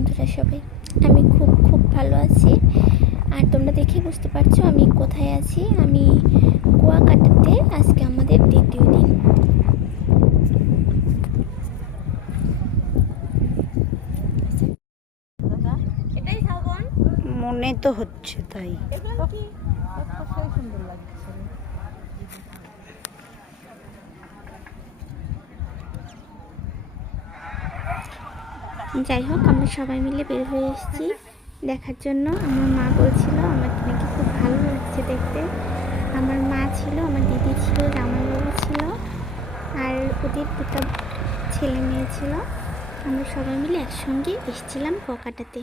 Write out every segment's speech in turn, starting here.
বন্ধুরা সবাই, আমি খুব ভালো আছি। আর তোমরা দেখে বুঝতে পারছো আমি কোথায় আছি। আমি কুয়াকাটাতে। আজকে আমাদের দ্বিতীয় দিন। মনে তো হচ্ছে তাই। যাই হোক, আমরা সবাই মিলে বের হয়ে এসেছি দেখার জন্য। আমার মা বলছিল আমার নাকি খুব ভালো লাগছে দেখতে। আমার মা ছিল, আমার দিদি ছিল, জামাইবাবু ছিল, আর ওদের দুটো ছেলে মেয়ে ছিল। আমরা সবাই মিলে একসঙ্গে এসেছিলাম কুয়াকাটাতে।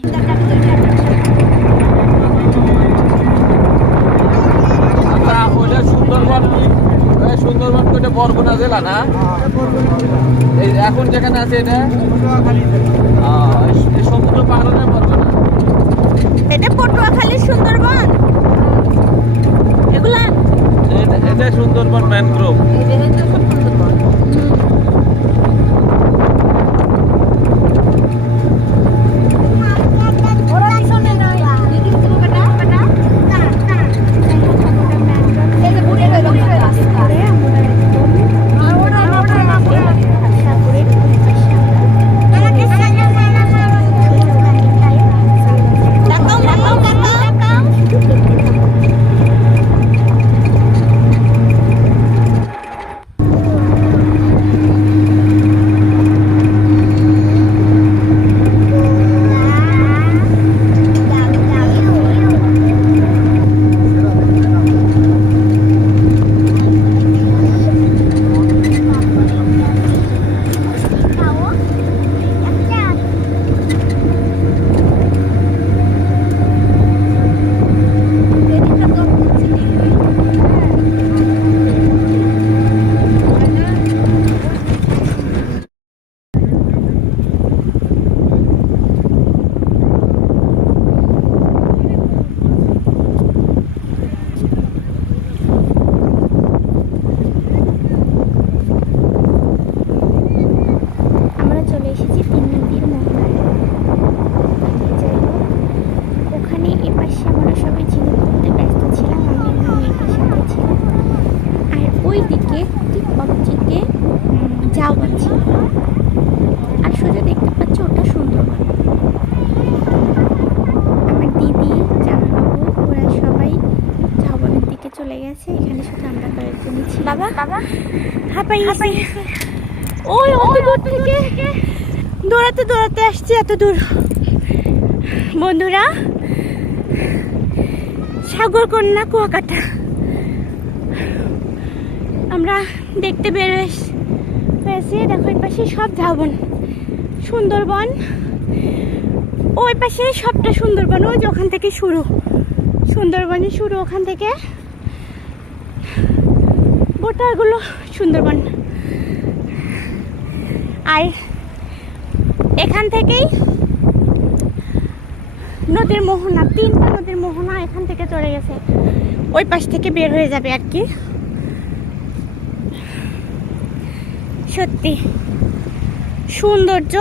সুন্দরবন তো বরগুনা জেলা না? এই এখন যেখানে আছে এটা সমুদ্র পাহাড় না বরগুনা? এটা পটুয়াখালী সুন্দরবন। এগুলা এটা সুন্দরবন ম্যানগ্রোভ। আর সোজা দেখতে পাচ্ছ ওটা সুন্দরবন। আমার দিদি, জামাইবাবু ওরা সবাই ঝাউবনের দিকে চলে গেছে। এখানে শুধু আমরা কয়েকজনই ছিল। বাবা হাঁপাই ওই অত দূর থেকে দৌড়াতে আসছে, এত দূর। বন্ধুরা, সাগরকন্যা কুয়াকাটা আমরা দেখতে বের হয়েছি। দেখো এই পাশে সব ঝাউবন, সুন্দরবন। ওই পাশে সবটা সুন্দরবন। ওই যে ওখান থেকে শুরু, সুন্দরবনই শুরু। ওখান থেকে গোটাগুলো সুন্দরবন। আর এখান থেকেই নদীর মোহনা, 3টা নদীর মোহনা এখান থেকে চলে গেছে। ওই পাশ থেকে বের হয়ে যাবে আর কি। সত্যি সৌন্দর্য,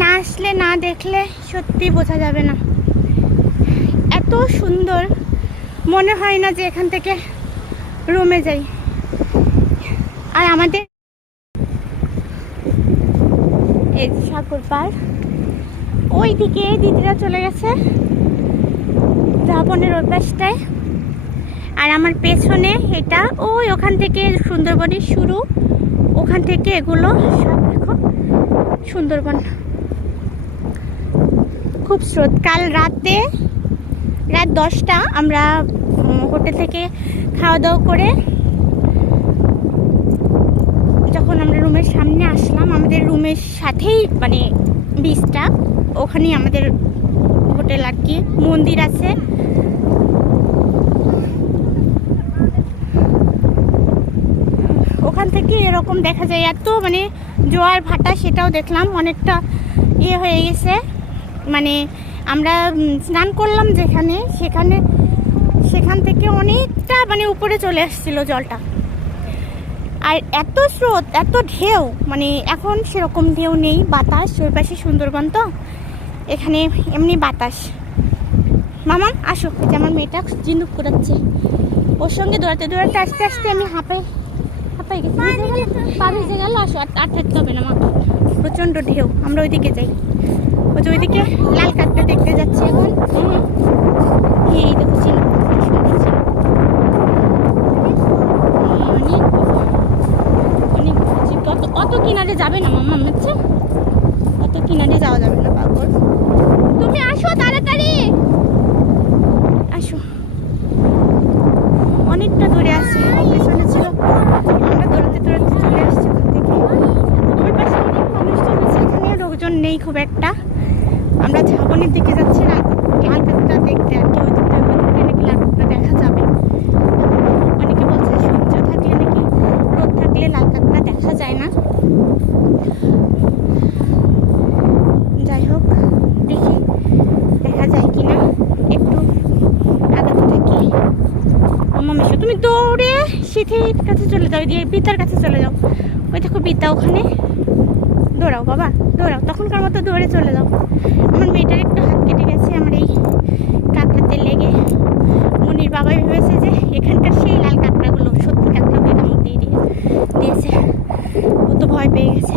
না আসলে না দেখলে সত্যি বোঝা যাবে না। এত সুন্দর, মনে হয় না যে এখান থেকে রুমে যাই। আর আমাদের এই সাগর পার, ওই দিকে দিদিরা চলে গেছে ঝাউবনের ওই পাশটায়। আর আমার পেছনে এটা ওই ওখান থেকে সুন্দরবনের শুরু। ওখান থেকে এগুলো সব দেখো সুন্দরবন। খুব স্রোত। কাল রাত 10টা আমরা হোটেল থেকে খাওয়া দাওয়া করে যখন আমরা রুমের সামনে আসলাম, আমাদের রুমের সাথেই মানে বিচটা, ওখানেই আমাদের হোটেল আর কি। মন্দির আছে। ওখান থেকে এরকম দেখা যায়, এত মানে জোয়ার ভাটা। সেটাও দেখলাম, অনেকটা হয়ে গেছে। মানে আমরা স্নান করলাম যেখানে, সেখান থেকে অনেকটা মানে উপরে চলে আসছিল জলটা। আর এত স্রোত, এত ঢেউ, মানে এখন সেরকম ঢেউ নেই, বাতাস। ওই পাশে সুন্দরবন তো, এখানে এমনি বাতাস। মামা আসো, এই যে আমার মেয়েটা জিন্দুক করাচ্ছে, ওর সঙ্গে দৌড়াতে দৌড়াতে আস্তে আস্তে আমি হাঁপাই গেছি। পা ভিজে গেল। আসো, আর থাকতে হবে না মা, প্রচণ্ড ঢেউ। আমরা ওইদিকে যাই, ওই যে ওইদিকে লাল কাঁকড়া দেখতে যাচ্ছি এখন। এই দেখো ঝিনুক, কি সুন্দর ঝিনুক। অনেক অত কিনারে যাবে না মামা, হচ্ছে অত কিনারে যাওয়া যাবে না পাগল। তুমি আসো তাড়াতাড়ি, আসো। অনেকটা দূরে আছে, পেছনে ছিল, আমরা দৌড়াতে দৌড়াতে চলে আসছি ওখান থেকে। ওই পাশে অনেক মানুষ চলেছে, এখানে লোকজন নেই খুব একটা। আমরা ঝাবনের দিকে যাচ্ছি লাল কাঁকড়া দেখতে, আর কি ওই দিকটা নাকি লাল কাঁকড়া দেখা যাবে। অনেকে বলছে সূর্য থাকলে নাকি, রোদ থাকলে লাল কাঁকড়া দেখা যায় না। যাই হোক, দেখি দেখা যায় কিনা। একটু আগাতে থাকি। মাম্মা এসো, তুমি দৌড়ে সিথির কাছে চলে যাও, দিয়ে বিদ্যার কাছে চলে যাও। ওই দেখো বিদ্যা ওখানে, দৌড়াও বাবা দৌড়াও, তখনকার মতো দৌড়ে চলে যাও। আমার মেয়েটার একটু হাত কেটে গেছে আমার এই কাঁকড়াতে লেগে। মনির বাবাই ভেবেছে যে এখানকার সেই লাল কাঁকড়াগুলো সত্যি কাঁকড়াগুলো কামড় দিয়েছে। ও তো ভয় পেয়ে গেছে।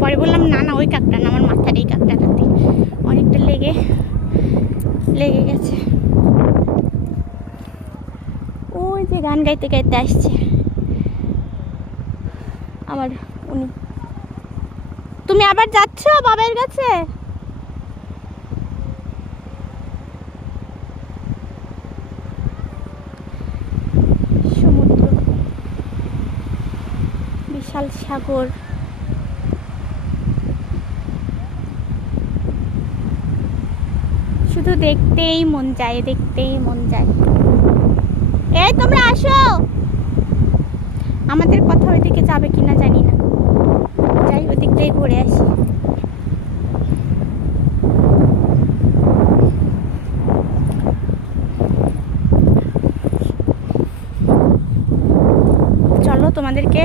পরে বললাম না না, ওই কাঁকড়া না, আমার মাথার এই কাঁকড়াটাতে অনেকটা লেগে গেছে। ওই যে গান গাইতে গাইতে আসছে আমার উনি। তুমি আবার যাচ্ছ বাবার কাছে? সমুদ্র, বিশাল সাগর, শুধু দেখতেই মন যায়, দেখতেই মন যায়। এই তোমরা আসো, আমাদের কথা ওইদিকে যাবে কিনা জানি না, যাই ওদিকটাই ঘুরে আসি। চলো তোমাদেরকে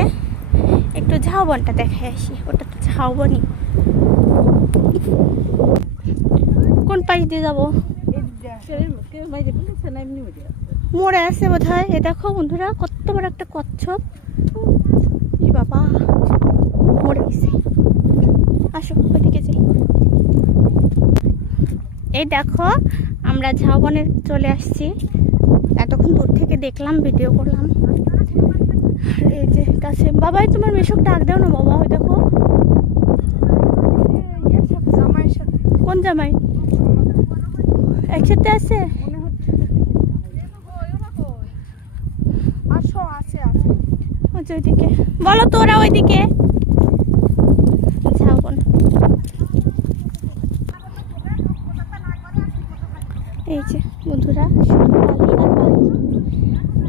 একটু ঝাউবনটা দেখাই আসি। ওটা তো ঝাউবনই। কোন পাশ দিয়ে যাবো? মোড়ে আছে বোধ হয়। এ দেখো বন্ধুরা, কত বড় একটা কচ্ছপ। ই বাবা, মরে গেছে। আসো ওইদিকে যাই। এই দেখো, আমরা ঝাউবনে চলে আসছি। এতক্ষণ দূর থেকে দেখলাম, ভিডিও করলাম। এই যে কাছে। বাবাই তোমার মেশক ডাক দাও না বাবা। ওই দেখো, কোন জামাই একসাথে আছে? ওইদিকে বলো তো, ওরা ওইদিকে ঝাউবন। এই যে বন্ধুরা, শুধু বালি আর বালি।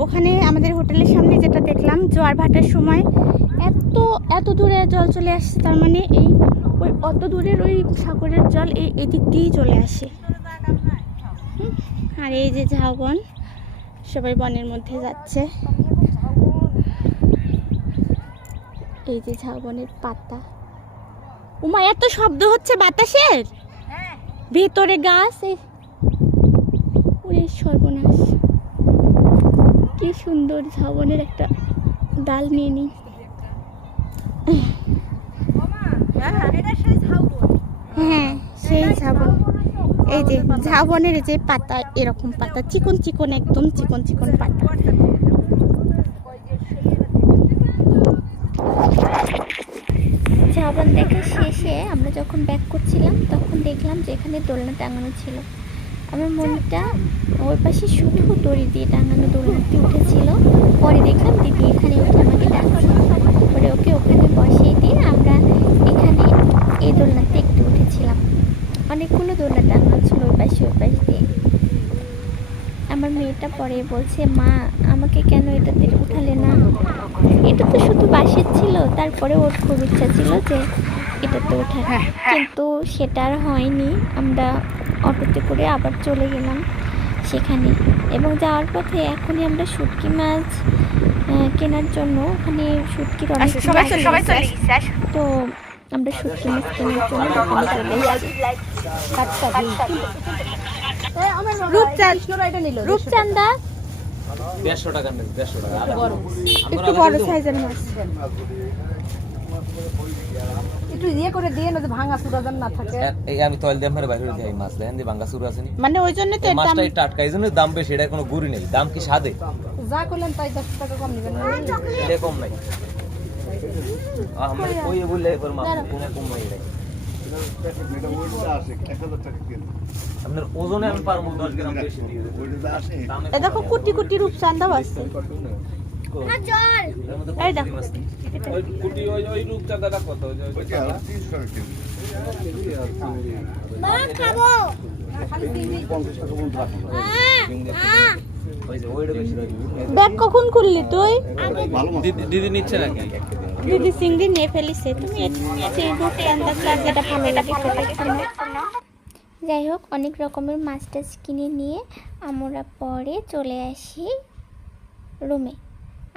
ওখানে আমাদের হোটেলের সামনে যেটা দেখলাম, জোয়ার ভাটার সময় এত দূরে জল চলে আসছে। তার মানে এই ওই অত দূরের ওই সাগরের জল এই দিক দিয়েই চলে আসে। আর এই যে ঝাউবন, সবাই বনের মধ্যে যাচ্ছে। এই যে ঝাউবনের পাতা। উমা, এত শব্দ হচ্ছে বাতাসের, ভেতরে গাছ। ওরে সর্বনাশ, কি সুন্দর ঝাউবনের একটা ডাল নিয়ে নি। হ্যাঁ, সেই ঝাউবন। এই যে ঝাউবনের যে পাতা, এরকম পাতা, চিকন চিকন, একদম চিকন চিকন পাতা। ঝাউবন দেখা শেষে আমরা যখন ব্যাক করছিলাম, তখন দেখলাম যে এখানে দোলনা টাঙানো ছিল। আমার মনটা ওই পাশে শুধু দড়ি দিয়ে টাঙানো দোলনাতে উঠেছিল। পরে দেখলাম দিদি এখানে উঠে আমাকে ডাকছে। পরে ওকে ওখানে বসিয়ে দিয়ে আমরা এখানে এই দোলনাতে একটু উঠেছিলাম। অনেকগুলো দোলনা টাঙানো ছিল ওই পাশ দিয়ে। আমার মেয়েটা পরে বলছে, মা আমাকে কেন এটাতে উঠালে না? এটা তো শুধু বাঁশের ছিল। তারপরে ওর খুব ইচ্ছা ছিল যে এটাতে ওঠা, কিন্তু সেটা আর হয়নি। আমরা অটোতে করে আবার চলে গেলাম সেখানে। এবং যাওয়ার পথে এখনই আমরা শুটকি মাছ কেনার জন্য। ওখানে শুটকির অনেক সবাই মাছ চলে রয়েছে। গেছে তো আমরা শুটকি মাছ কেনার জন্য দোকানে চলে এসেছি। রূপচাঁদা 150 টাকা নেই, 150 টাকা। একটু বড় সাইজের মাছ। একটু ইয়ে করে দিয়ে না, ভাঙা চুরা যেন না থাকে। এই আমি তল দিয়ে মেরে বাইরে দিয়ে মাছ দেখেন দিয়ে ভাঙ্গা সুর আছে নি। মানে ওই জন্য তো মাছটাই টাটকা, এই জন্য দাম বেশি, এটা কোনো গুড়ি নেই। দাম কি সাদে? যা করলেন তাই 10 টাকা কম নেবেন। এটা কম নাই। আমরা কই বললে এবার মাছ কোনো কম নাই এটা। আপনার ওজনে আমি পারবো 10 গ্রাম বেশি দিয়ে দেব। এ দেখো কুটি কুটি রূপচাঁদাও আছে। এই দেখো ওই কুটি ওই রূপচাঁদাটা কত? ওই যে ওইটা বেশি ব্যাগ কখন খুললি তুই? দিদি নিচ্ছে নাকি? দিদি চিংড়ি নিয়ে ফেলিছে। তুমি সেই রূপচাঁদা ক্লাস যেটা ভালো লাগে সেটাই কিনো। যাই হোক, অনেক রকমের মাছ টাছ কিনে নিয়ে আমরা পরে চলে আসি রুমে।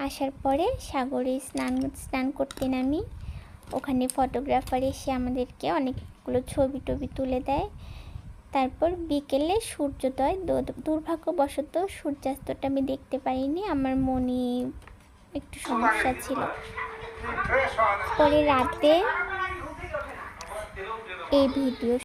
আসার পরে সাগরে স্নান করতে নামি। ওখানে ফটোগ্রাফার এসে আমাদেরকে অনেকগুলো ছবি টবি তুলে দেয়। তারপর বিকেলে সূর্যোদয়, দুর্ভাগ্যবশত সূর্যাস্তটা আমি দেখতে পারিনি, আমার মনে একটু সমস্যা ছিল। পরে রাতে এই ভিডিও